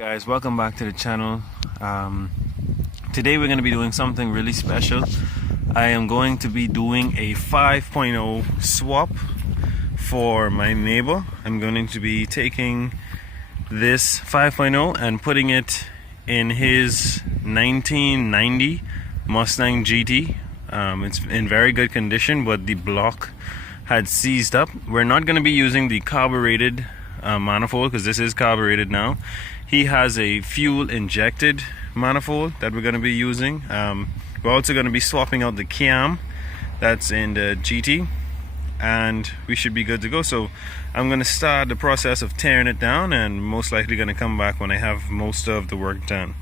Guys, welcome back to the channel. Today we're going to be doing something really special. I am going to be doing a 5.0 swap for my neighbor. I'm going to be taking this 5.0 and putting it in his 1990 Mustang GT. It's in very good condition, but the block had seized up. We're not going to be using the carbureted manifold because this is carbureted now. He has a fuel injected manifold that we're going to be using. We're also going to be swapping out the cam that's in the GT, and we should be good to go. So I'm going to start the process of tearing it down, and most likely going to come back when I have most of the work done.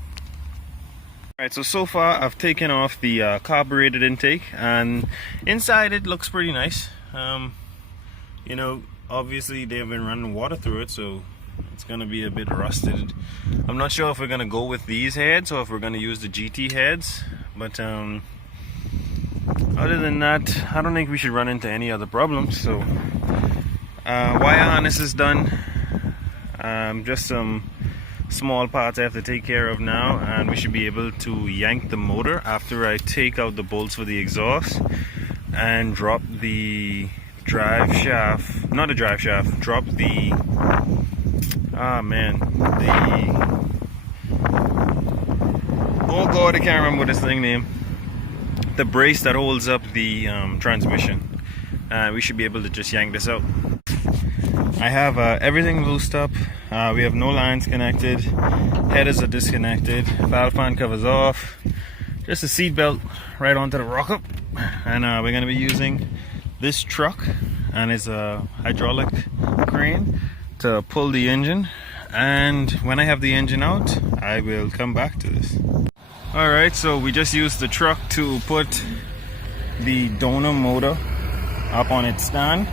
Alright, so far I've taken off the carbureted intake, and inside it looks pretty nice. You know, obviously they've been running water through it, so it's gonna be a bit rusted. I'm not sure if we're gonna go with these heads or if we're gonna use the GT heads, but other than that, I don't think we should run into any other problems. So wire harness is done. Just some small parts I have to take care of now, and we should be able to yank the motor after I take out the bolts for the exhaust and drop the drive shaft, not the drive shaft, drop the oh god, I can't remember what this thing name, the brace that holds up the transmission. We should be able to just yank this out. I have everything loosed up. We have no lines connected, headers are disconnected, valve fan covers off, just a seat belt right onto the rocker, and we're going to be using this truck and it's a hydraulic crane to pull the engine, and when I have the engine out I will come back to this. Alright, so we just used the truck to put the donor motor up on its stand.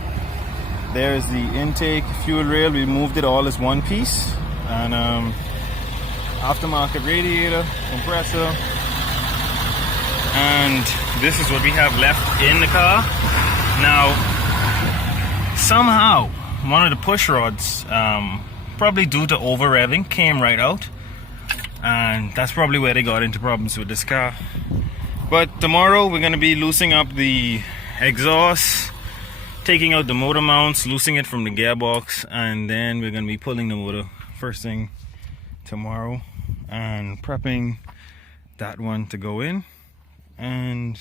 There's the intake fuel rail. We moved it all as one piece, and aftermarket radiator, compressor, and this is what we have left in the car. Now somehow one of the push rods, probably due to over revving, came right out, and that's probably where they got into problems with this car. But tomorrow we're going to be loosening up the exhaust, taking out the motor mounts, loosening it from the gearbox, and then we're going to be pulling the motor first thing tomorrow and prepping that one to go in, and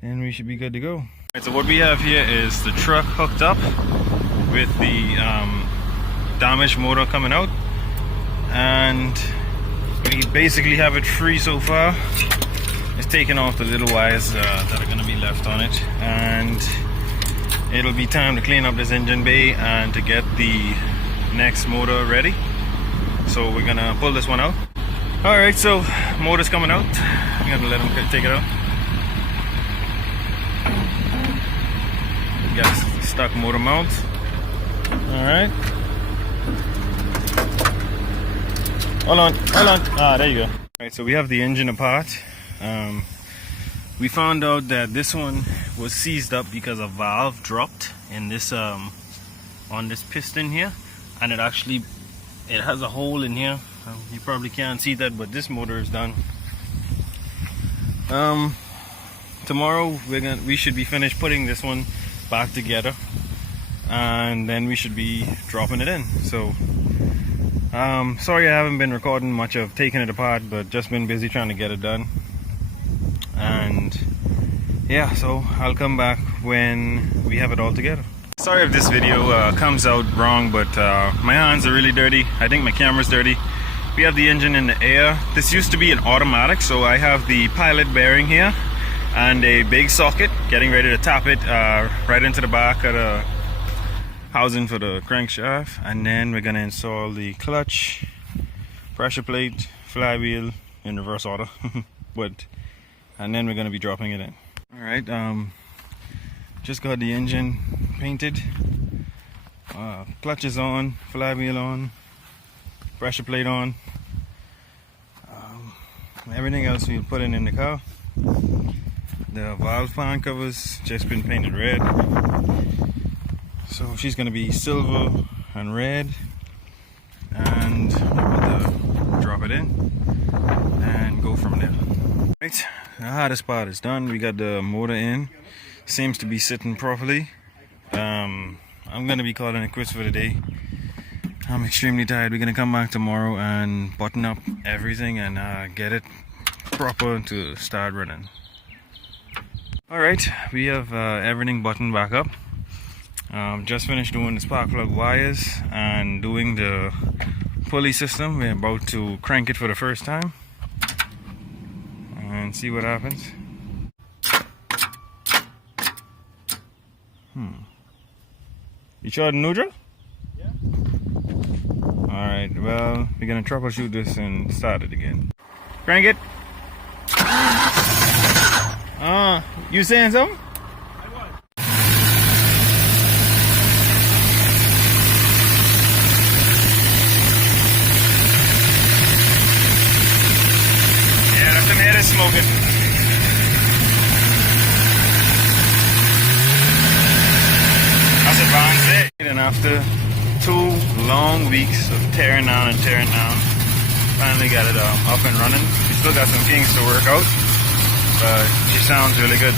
then we should be good to go. Right, so what we have here is the truck hooked up with the damaged motor coming out, and we basically have it free so far. It's taking off the little wires that are going to be left on it, and it'll be time to clean up this engine bay and to get the next motor ready. So we're gonna pull this one out. Alright, so motor's coming out. I'm gonna let him take it out. Got a stock motor mount. Alright. Hold on. Ah, there you go. Alright, so we have the engine apart. We found out that this one was seized up because a valve dropped in this on this piston here, and it has a hole in here. You probably can't see that, but this motor is done. Tomorrow we should be finished putting this one back together, and then we should be dropping it in. So sorry I haven't been recording much of taking it apart, but just been busy trying to get it done. And yeah, so I'll come back when we have it all together. Sorry if this video comes out wrong, but my hands are really dirty. I think my camera's dirty. We have the engine in the air. This used to be an automatic, so I have the pilot bearing here and a big socket getting ready to tap it right into the back of the housing for the crankshaft, and then we're gonna install the clutch, pressure plate, flywheel in reverse order and then we're gonna be dropping it in. Alright, just got the engine painted, clutch is on, flywheel on, pressure plate on, everything else we'll put in the car. The valve fan covers just been painted red, so she's gonna be silver and red, and the Alright, the hardest part is done. We got the motor in. Seems to be sitting properly. I'm gonna be calling it quits for the day. I'm extremely tired. We're gonna come back tomorrow and button up everything and get it proper to start running. Alright, we have everything buttoned back up. Just finished doing the spark plug wires and doing the pulley system. We're about to crank it for the first time and see what happens. You sure the neutral? Yeah. Alright, well, we're gonna troubleshoot this and start it again. Crank it. You saying something? I was. Yeah, that's the air is smoking. That's advanced. And after 2 long weeks of tearing down, finally got it up and running. We still got some kinks to work out, but it sounds really good.